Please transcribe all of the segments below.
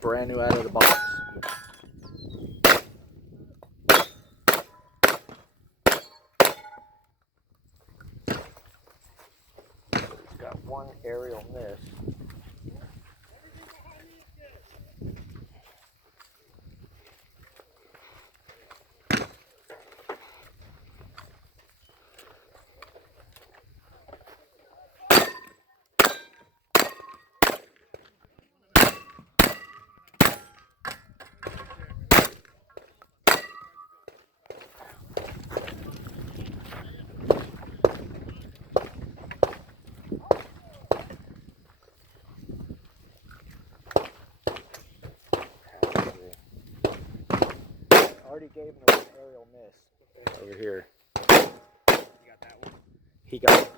Brand new out of the box. It's got one aerial miss. Already gave him an aerial miss over here. You got that one? He got it.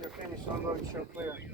You're finished on road, show clear.